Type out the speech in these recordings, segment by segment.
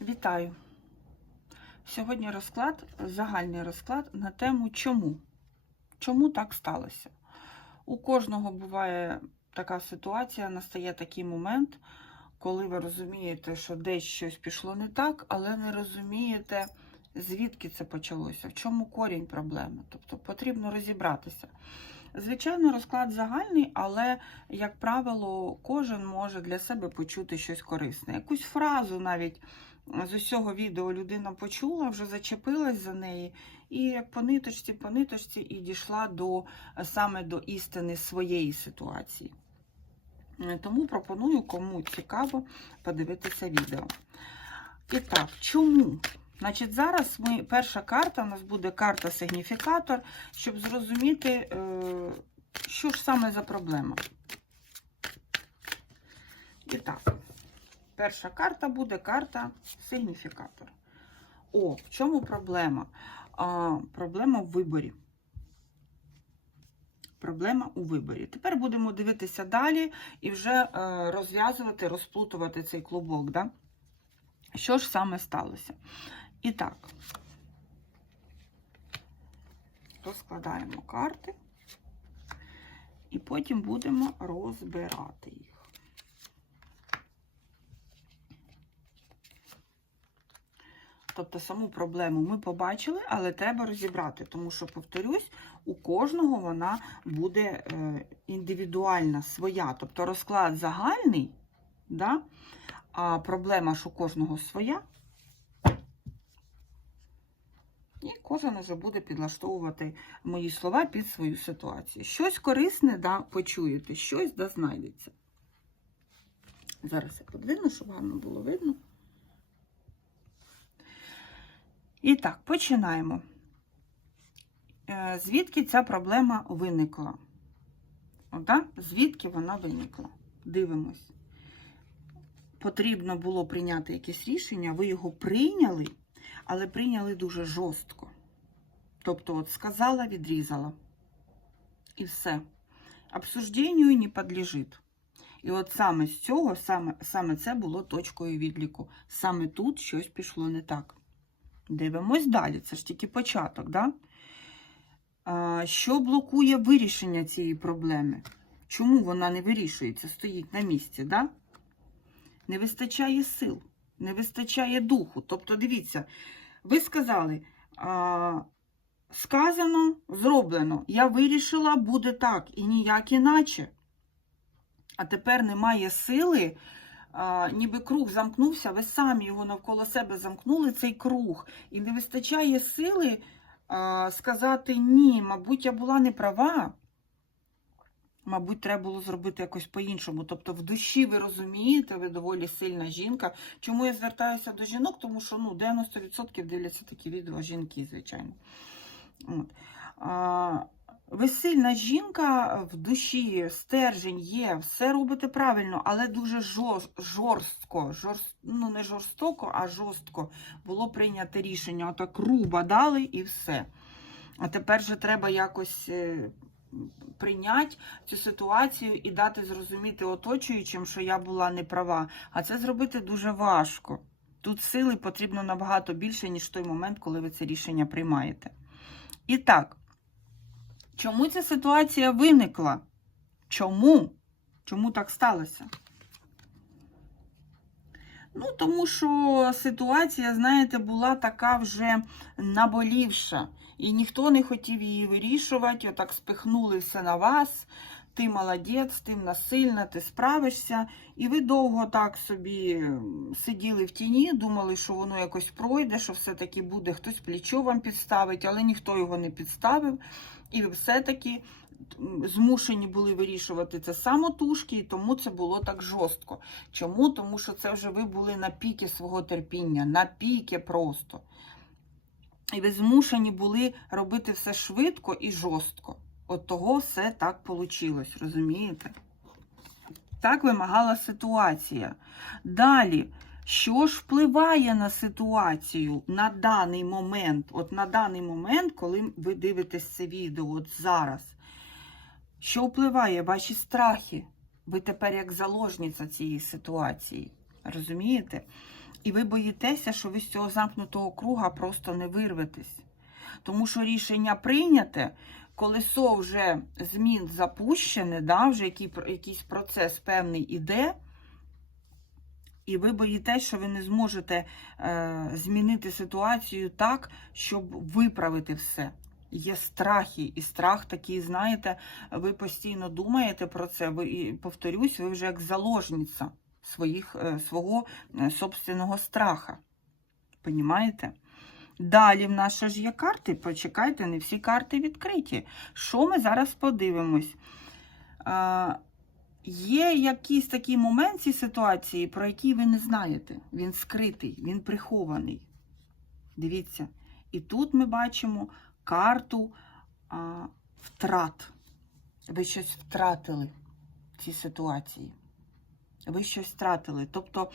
Вітаю! Сьогодні розклад, загальний розклад на тему чому? Чому так сталося? У кожного буває така ситуація, настає такий момент, коли ви розумієте, що десь щось пішло не так, але не розумієте, звідки це почалося, в чому корінь проблеми. Тобто потрібно розібратися. Звичайно, розклад загальний, але, як правило, кожен може для себе почути щось корисне. Якусь фразу навіть з усього відео людина почула, вже зачепилась за неї, і по ниточці, по ниточці і дійшла до саме до істини своєї ситуації. Е, Тому пропоную, кому цікаво, подивитися відео. І так, чому? Значить, зараз ми, перша карта у нас буде карта-сигніфікатор, щоб зрозуміти, е, що ж саме за проблема. І так, перша карта буде карта сигніфікатор. О, в чому проблема? А, проблема в виборі. Проблема у виборі. Тепер будемо дивитися далі і вже е, розв'язувати, розплутувати цей клубок. Да? Що ж саме сталося? І так, розкладаємо карти і потім будемо розбирати їх. Тобто саму проблему ми побачили, але треба розібрати, тому що, повторюсь, у кожного вона буде е, індивідуальна, своя. Тобто розклад загальний, да? а проблема ж у кожного своя. І кожен вже буде підлаштовувати мої слова під свою ситуацію. Щось корисне, да, почуєте, щось да знайдеться. Зараз я подвину, щоб гарно було видно. І так, починаємо. Е, Звідки ця проблема виникла? О, да? Звідки вона виникла? Дивимось. Потрібно було прийняти якесь рішення, ви його прийняли, але прийняли дуже жорстко. Тобто, от сказала, відрізала. І все. Обсужденню не підлежить. І от саме з цього, саме, саме це було точкою відліку. Саме тут щось пішло не так. Дивимось далі, це ж тільки початок, да? А, що блокує вирішення цієї проблеми? Чому вона не вирішується, стоїть на місці, да? Не вистачає сил, не вистачає духу. Тобто, дивіться, ви сказали, а, сказано, зроблено. Я вирішила, буде так, і ніяк іначе. А тепер немає сили а, ніби круг замкнувся, ви самі його навколо себе замкнули, цей круг. І не вистачає сили а, сказати ні, мабуть, я була не права. Мабуть, треба було зробити якось по-іншому. Тобто, в душі ви розумієте, ви доволі сильна жінка. Чому я звертаюся до жінок? Тому що ну, 90% дивляться такі відео жінки, звичайно. От. А, ви сильна жінка в душі, стержень є, все робите правильно, але дуже жорстко, жорст, ну не жорстоко, а жорстко було прийнято рішення. Отак руба дали і все. А тепер же треба якось е, прийняти цю ситуацію і дати зрозуміти оточуючим, що я була не права. А це зробити дуже важко. Тут сили потрібно набагато більше, ніж той момент, коли ви це рішення приймаєте. І так. Чому ця ситуація виникла? Чому? Чому так сталося? Ну, тому що ситуація, знаєте, була така вже наболівша. І ніхто не хотів її вирішувати, отак спихнули все на вас. Ти молодець, ти насильна, ти справишся. І ви довго так собі сиділи в тіні, думали, що воно якось пройде, що все-таки буде хтось плечо вам підставить, але ніхто його не підставив. І все-таки змушені були вирішувати це самотужки, і тому це було так жорстко. Чому? Тому що це вже ви були на піки свого терпіння, на піки просто. І ви змушені були робити все швидко і жорстко. От того все так вийшло, розумієте? Так вимагала ситуація. Далі, що ж впливає на ситуацію на даний момент? От на даний момент, коли ви дивитесь це відео, от зараз. Що впливає? Ваші страхи. Ви тепер як заложниця цієї ситуації. Розумієте? І ви боїтеся, що ви з цього замкнутого круга просто не вирветесь. Тому що рішення прийняте, колесо вже змін запущене, да, вже який, якийсь процес певний іде, і ви боїтесь, що ви не зможете е, змінити ситуацію так, щоб виправити все. Є страхи, і страх такий, знаєте, ви постійно думаєте про це. Ви, і повторюсь, ви вже як заложниця своїх, е, свого е, собственного страха. Понімаєте? Далі в нас ж є карти. Почекайте, не всі карти відкриті. Що ми зараз подивимось? А, є якийсь такий момент цій ситуації, про який ви не знаєте. Він скритий, він прихований. Дивіться. І тут ми бачимо карту а, втрат. Ви щось втратили в цій ситуації. Ви щось втратили. Тобто,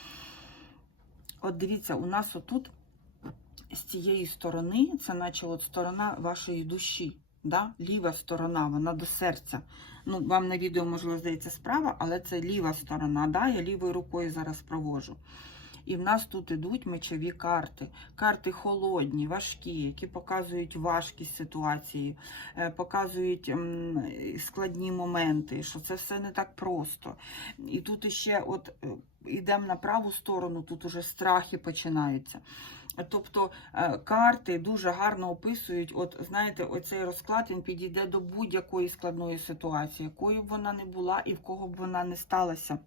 от дивіться, у нас отут з цієї сторони, це наче от сторона вашої душі. Да? Ліва сторона, вона до серця. Ну, Вам на відео, можливо, здається, справа, але це ліва сторона. Да? Я лівою рукою зараз провожу. І в нас тут ідуть мечові карти. Карти холодні, важкі, які показують важкість ситуації, е, показують складні моменти, що це все не так просто. І тут іще от йдемо на праву сторону, тут уже страхи починаються. Тобто е, карти дуже гарно описують, от знаєте, оцей розклад він підійде до будь-якої складної ситуації, якою б вона не була і в кого б вона не сталася.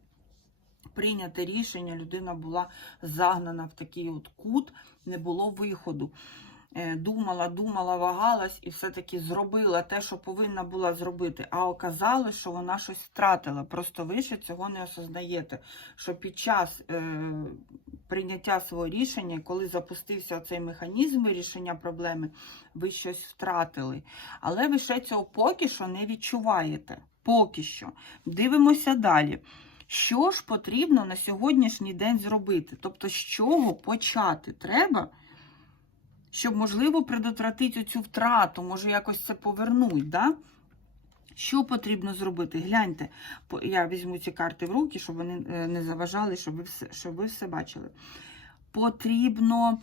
Прийняте рішення, людина була загнана в такий от кут, не було виходу. Е, Думала, думала, вагалась і все-таки зробила те, що повинна була зробити. А оказалось, що вона щось втратила. Просто ви ще цього не осознаєте. Що під час е, прийняття свого рішення, коли запустився цей механізм вирішення проблеми, ви щось втратили. Але ви ще цього поки що не відчуваєте. Поки що. Дивимося далі. Що ж потрібно на сьогоднішній день зробити? Тобто, з чого почати треба, щоб, можливо, предотвратити цю втрату, може якось це повернуть. Да? Що потрібно зробити? Гляньте, я візьму ці карти в руки, щоб вони е, не заважали, щоб ви все, щоб ви все бачили. Потрібно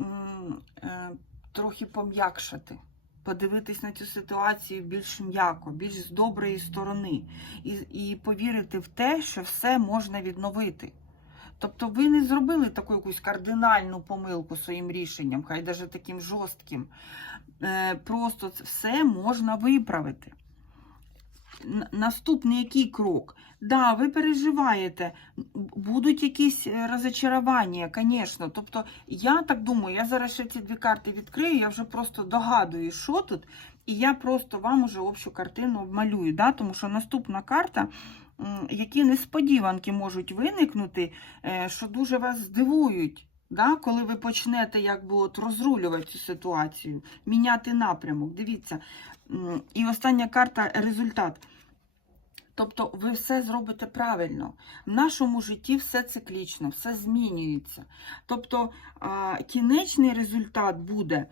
м, е, трохи пом'якшати подивитись на цю ситуацію більш м'яко, більш з доброї сторони, і, і повірити в те, що все можна відновити. Тобто ви не зробили таку якусь кардинальну помилку своїм рішенням, хай навіть таким жорстким. Е, Просто все можна виправити. Наступний який крок? Да, ви переживаєте, будуть якісь е, розочарування, звісно. Тобто, я так думаю, я зараз ще ці дві карти відкрию, я вже просто догадую, що тут, і я просто вам уже общу картину обмалюю. Да? Тому що наступна карта, які несподіванки можуть виникнути, е, що дуже вас здивують. Да, коли ви почнете якби от розрулювати цю ситуацію, міняти напрямок. Дивіться. І остання карта результат. Тобто ви все зробите правильно. В нашому житті все циклічно, все змінюється. Тобто кінечний результат буде.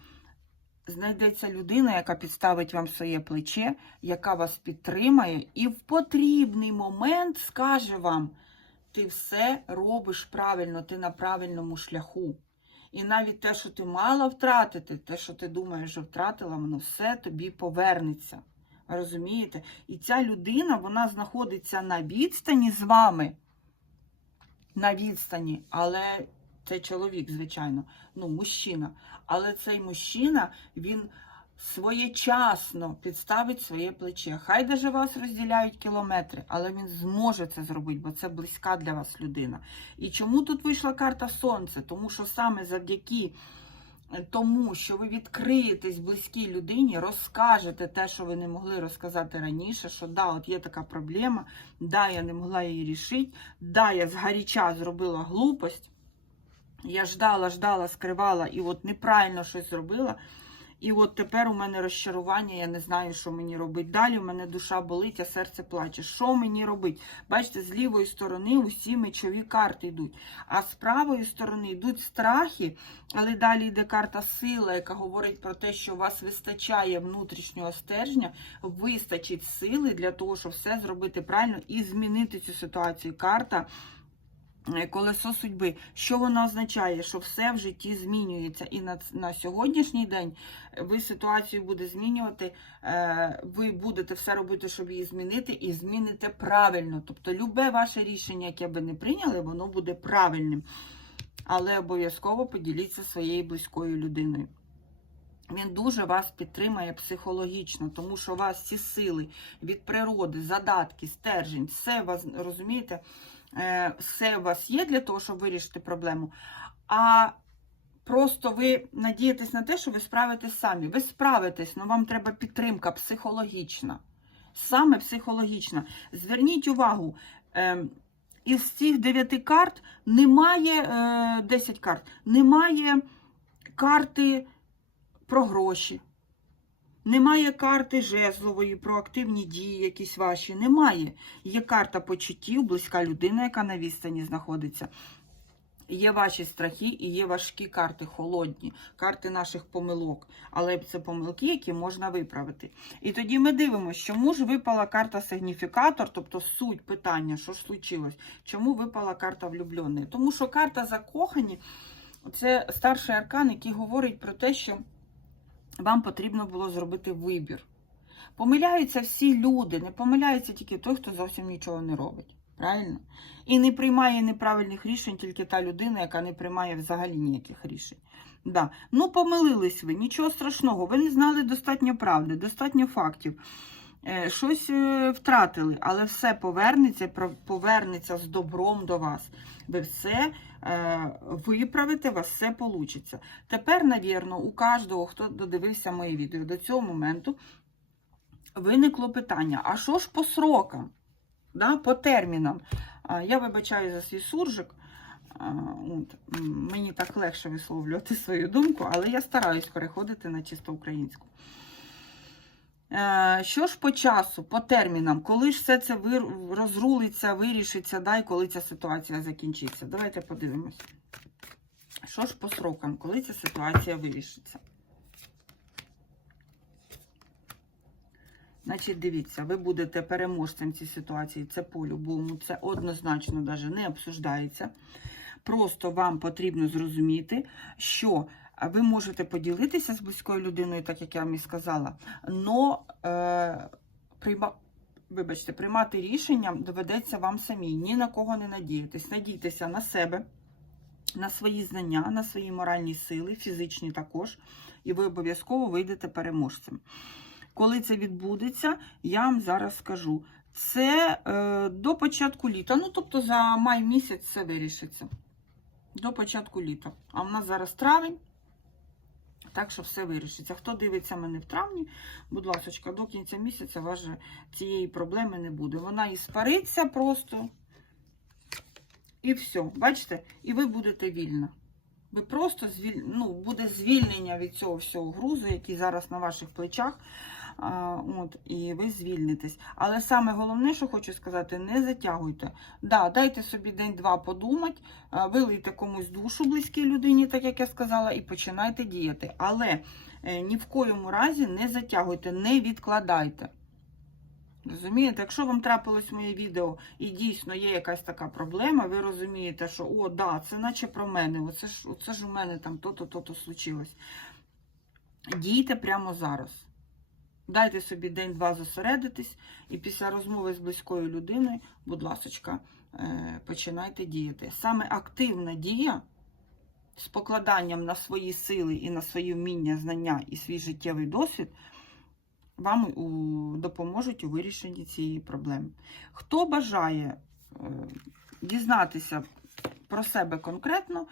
Знайдеться людина, яка підставить вам своє плече, яка вас підтримає, і в потрібний момент скаже вам, ти все робиш правильно, ти на правильному шляху. І навіть те, що ти мала втратити, те, що ти думаєш, що втратила, воно все тобі повернеться. Розумієте? І ця людина, вона знаходиться на відстані з вами. На відстані, але це чоловік, звичайно, ну, мужчина. Але цей мужчина, він своєчасно підставить своє плече. Хай даже вас розділяють кілометри, але він зможе це зробити, бо це близька для вас людина. І чому тут вийшла карта Сонце? Тому що саме завдяки тому, що ви відкриєтесь близькій людині, розкажете те, що ви не могли розказати раніше, що да, от є така проблема, да, я не могла її рішити, да, я згаріча зробила глупость, я ждала, ждала, скривала і от неправильно щось зробила. І от тепер у мене розчарування, я не знаю, що мені робити. Далі у мене душа болить, а серце плаче. Що мені робити? Бачите, з лівої сторони усі мечові карти йдуть. А з правої сторони йдуть страхи, але далі йде карта сила, яка говорить про те, що у вас вистачає внутрішнього стержня, вистачить сили для того, щоб все зробити правильно і змінити цю ситуацію. Карта колесо судьби. Що воно означає? Що все в житті змінюється. І на, на сьогоднішній день ви ситуацію буде змінювати, е, ви будете все робити, щоб її змінити, і зміните правильно. Тобто, любе ваше рішення, яке ви не прийняли, воно буде правильним. Але обов'язково поділіться своєю близькою людиною. Він дуже вас підтримає психологічно, тому що у вас ці сили від природи, задатки, стержень, все вас, розумієте, е, все у вас є для того, щоб вирішити проблему. А просто ви надієтесь на те, що ви справитесь самі. Ви справитесь, але вам треба підтримка психологічна. Саме психологічна. Зверніть увагу, е, із цих 9 карт немає е, 10 карт, немає карти про гроші. Немає карти жезлової, про активні дії якісь ваші. Немає. Є карта почуттів, близька людина, яка на відстані знаходиться. Є ваші страхи і є важкі карти, холодні, карти наших помилок. Але це помилки, які можна виправити. І тоді ми дивимося, чому ж випала карта сигніфікатор, тобто суть питання, що ж случилось, чому випала карта влюбленої. Тому що карта закохані це старший аркан, який говорить про те, що вам потрібно було зробити вибір. Помиляються всі люди, не помиляється тільки той, хто зовсім нічого не робить. Правильно? І не приймає неправильних рішень тільки та людина, яка не приймає взагалі ніяких рішень. Да. Ну, помилились ви, нічого страшного, ви не знали достатньо правди, достатньо фактів. Е, Щось е, втратили, але все повернеться, повернеться з добром до вас. Ви все е, виправите, у вас все вийде. Тепер, навірно, у кожного, хто додивився моє відео до цього моменту, виникло питання: а що ж по срокам? Да, по термінам. Я вибачаю за свій суржик. От, мені так легше висловлювати свою думку, але я стараюсь переходити на чисто українську. Е, Що ж по часу, по термінам, коли ж все це розрулиться, вирішиться, да, і коли ця ситуація закінчиться? Давайте подивимось. Що ж по срокам, коли ця ситуація вирішиться? Значить, дивіться, ви будете переможцем цій ситуації. Це по-любому, це однозначно навіть не обсуждається. Просто вам потрібно зрозуміти, що ви можете поділитися з близькою людиною, так як я вам і сказала, но е, прийма... Вибачте, приймати рішення доведеться вам самій. Ні на кого не надіятись. Надійтеся на себе, на свої знання, на свої моральні сили, фізичні також, і ви обов'язково вийдете переможцем. Коли це відбудеться, я вам зараз скажу. Це е, до початку літа. Ну, тобто за май місяць це вирішиться. До початку літа. А в нас зараз травень. Так що все вирішиться. Хто дивиться мене в травні, будь ласка, до кінця місяця у вас же цієї проблеми не буде. Вона і спариться просто. І все. Бачите? І ви будете вільна. Ви просто звіль... ну, буде звільнення від цього всього грузу, який зараз на ваших плечах. А, от, і ви звільнитесь. Але саме головне, що хочу сказати, не затягуйте. Да, дайте собі день-два подумати, вилийте комусь душу близькій людині, так як я сказала, і починайте діяти. Але е, ні в коєму разі не затягуйте, не відкладайте. Розумієте, якщо вам трапилось моє відео і дійсно є якась така проблема, ви розумієте, що о, да, це наче про мене, оце ж, оце ж у мене там то-то, то-то случилось. Дійте прямо зараз. Дайте собі день-два зосередитись, і після розмови з близькою людиною, будь ласка, починайте діяти. Саме активна дія з покладанням на свої сили і на свої вміння, знання і свій життєвий досвід вам допоможуть у вирішенні цієї проблеми. Хто бажає е, дізнатися про себе конкретно,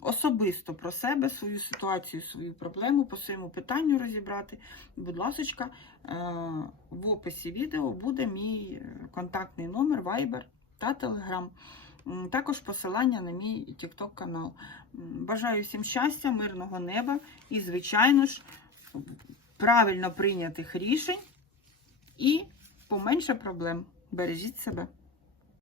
особисто про себе, свою ситуацію, свою проблему, по своєму питанню розібрати, будь ласка, в описі відео буде мій е, контактний номер, Viber та Telegram. Також посилання на мій TikTok канал. Бажаю всім щастя, мирного неба і, звичайно ж, правильно прийнятих рішень і поменше проблем. Бережіть себе.